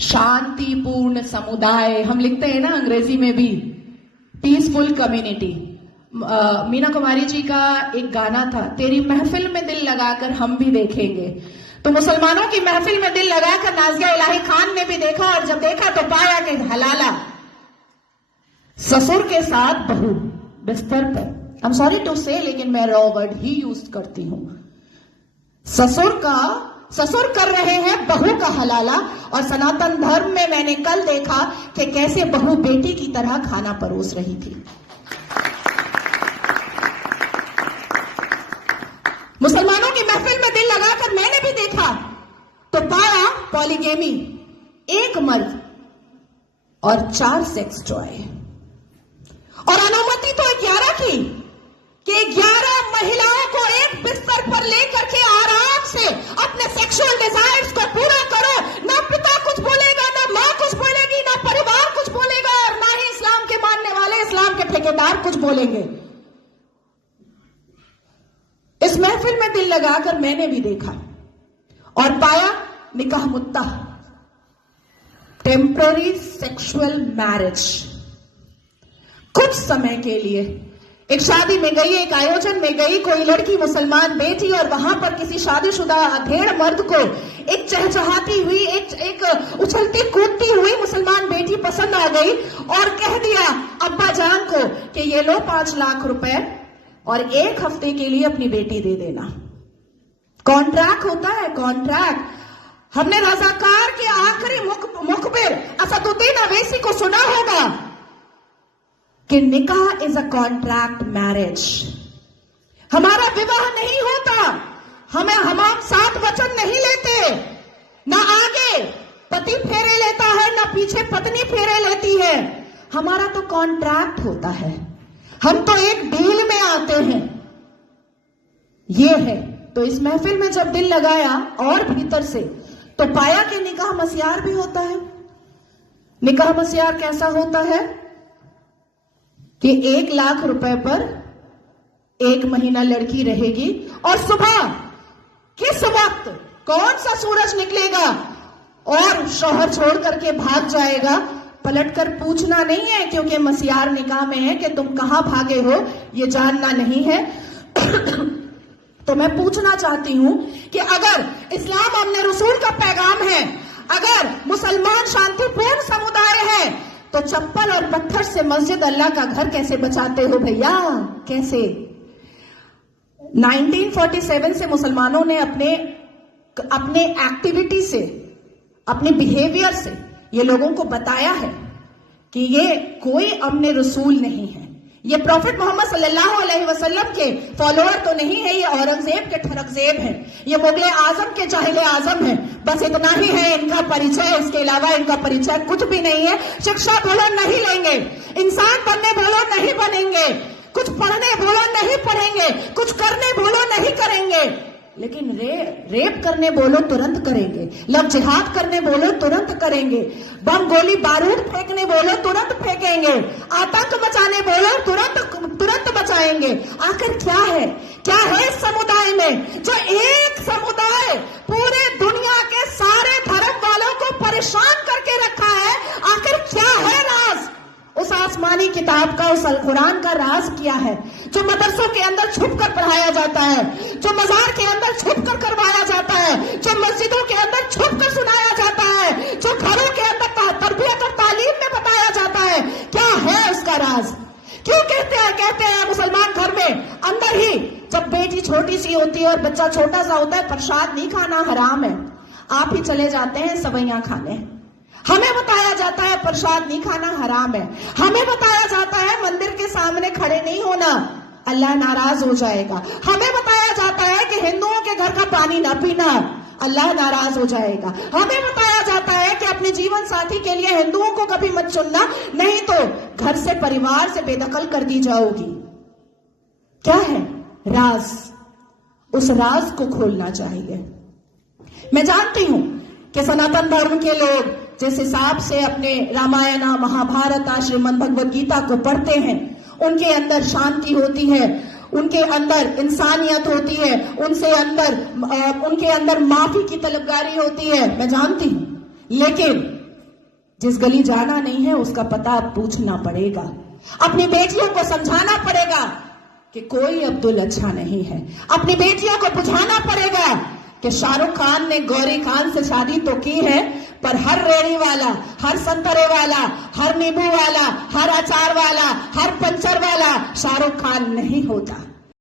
शांतिपूर्ण समुदाय, हम लिखते हैं ना अंग्रेजी में भी, पीसफुल कम्युनिटी। मीना कुमारी जी का एक गाना था, तेरी महफिल में दिल लगाकर हम भी देखेंगे। तो मुसलमानों की महफिल में दिल लगाकर नाज़िया इलाही खान ने भी देखा, और जब देखा तो पाया कि हलाला ससुर के साथ बहू बिस्तर पर, आई एम सॉरी टू से, लेकिन मैं रॉ वर्ड ही यूज करती हूं। ससुर कर रहे हैं बहू का हलाला। और सनातन धर्म में मैंने कल देखा कि कैसे बहू बेटी की तरह खाना परोस रही थी। मुसलमानों की महफिल में दिल लगाकर मैंने भी देखा तो पाया पॉलीगेमी, एक मर्द और 4 सेक्स टॉय। और अनुमति तो 11 की, कि 11 महिलाओं को एक बिस्तर पर लेकर के आराम से अपने सेक्सुअल डिजायर्स को पूरा करो। ना पिता कुछ बोलेगा, ना मां कुछ बोलेगी, ना परिवार कुछ बोलेगा, और ना ही इस्लाम के मानने वाले, इस्लाम के ठेकेदार कुछ बोलेंगे। इस महफिल में दिल लगाकर मैंने भी देखा और पाया निकाह मुत्ता, टेम्पररी सेक्सुअल मैरिज। कुछ समय के लिए एक शादी में गई, एक आयोजन में गई, कोई लड़की मुसलमान बेटी, और वहां पर किसी शादीशुदा अधेड़ मर्द को एक चहचहाती हुई, एक उछलती कूदती हुई मुसलमान बेटी पसंद आ गई, और कह दिया अब्बा जान को कि ये लो 5 लाख रुपए और 1 हफ्ते के लिए अपनी बेटी दे देना। कॉन्ट्रैक्ट होता है, कॉन्ट्रैक्ट। हमने रजाकार के आखिरी मुखबिर असदुद्दीन अवैसी को सुना होगा कि निकाह इज अ कॉन्ट्रैक्ट मैरिज। हमारा विवाह नहीं होता, हम 7 वचन नहीं लेते, ना आगे पति फेरे लेता है, ना पीछे पत्नी फेरे लेती है। हमारा तो कॉन्ट्रैक्ट होता है, हम तो एक डील में आते हैं। ये है। तो इस महफिल में जब दिल लगाया और भीतर से, तो पाया कि निकाह मस्यार भी होता है। निकाह मस्यार कैसा होता है कि 1 लाख रुपए पर 1 महीना लड़की रहेगी, और सुबह किस वक्त कौन सा सूरज निकलेगा और शौहर छोड़ करके भाग जाएगा, पलटकर पूछना नहीं है, क्योंकि मस्यार निकाह में है कि तुम कहां भागे हो ये जानना नहीं है। तो मैं पूछना चाहती हूं कि अगर इस्लाम हमने रसूल का पैगाम है, अगर मुसलमान शांतिपूर्ण समुदाय है, तो चप्पल और पत्थर से मस्जिद अल्लाह का घर कैसे बचाते हो भैया? कैसे? 1947 से मुसलमानों ने अपने एक्टिविटी से, अपने बिहेवियर से ये लोगों को बताया है कि ये कोई अमने रसूल नहीं है, ये प्रॉफिट मोहम्मद सल्लल्लाहु अलैहि वसल्लम के फॉलोअर तो नहीं है, ये औरंगजेब के ठरकजेब हैं, ये मुगले आजम के जाहिले आजम हैं। बस इतना ही है इनका परिचय, इसके अलावा इनका परिचय कुछ भी नहीं है। शिक्षा बोलो नहीं लेंगे, इंसान बनने बोलो नहीं बनेंगे, कुछ पढ़ने बोलो नहीं पढ़ेंगे, कुछ करने बोलो नहीं करेंगे, लेकिन रेप करने बोलो तुरंत करेंगे, लव जिहाद करने बोलो तुरंत करेंगे, बम गोली बारूद फेंकने बोलो तुरंत फेंकेंगे, आतंक मचाने बोलो तुरंत मचाएंगे। आखिर क्या है इस समुदाय में, जो एक समुदाय पूरे दुनिया के सारे धर्म वालों को परेशान करके रखा है? आखिर क्या है राज उस आसमानी किताब का, उस अल कुरान का राज क्या है, जो मदरसों के अंदर छुप कर पढ़ाया जाता है, जो मजार के अंदर छुप कर करवाया जाता है, जो मस्जिदों के अंदर छुप कर सुनाया जाता है, जो घरों के अंदर तरबियत और तालीम में बताया जाता है? क्या है उसका राज? क्यों कहते हैं मुसलमान घर में अंदर ही, जब बेटी छोटी सी होती है और बच्चा छोटा सा होता है, प्रसाद नहीं खाना हराम है, आप ही चले जाते हैं सवैयां खाने। हमें बताया जाता है प्रसाद नहीं खाना हराम है, हमें बताया जाता है मंदिर के सामने खड़े नहीं होना, अल्लाह नाराज हो जाएगा, हमें बताया जाता है कि हिंदुओं के घर का पानी ना पीना, अल्लाह नाराज हो जाएगा, हमें बताया जाता है कि अपने जीवन साथी के लिए हिंदुओं को कभी मत चुनना, नहीं तो घर से, परिवार से बेदखल कर दी जाओगी। क्या है राज? उस राज को खोलना चाहिए। मैं जानती हूं कि सनातन धर्म के लोग जिस हिसाब से अपने रामायण, महाभारत, श्रीमद् भगवद गीता को पढ़ते हैं, उनके अंदर शांति होती है, उनके अंदर इंसानियत होती है, उनके अंदर माफी की तलबगारी होती है, मैं जानती हूं। लेकिन जिस गली जाना नहीं है उसका पता अब पूछना पड़ेगा। अपनी बेटियों को समझाना पड़ेगा कि कोई अब्दुल अच्छा नहीं है। अपनी बेटियों को बुझाना पड़ेगा कि शाहरुख खान ने गौरी खान से शादी तो की है, पर हर रेड़ी वाला, हर संतरे वाला, हर नींबू वाला, हर अचार वाला, हर पंचर वाला शाहरुख खान नहीं होता।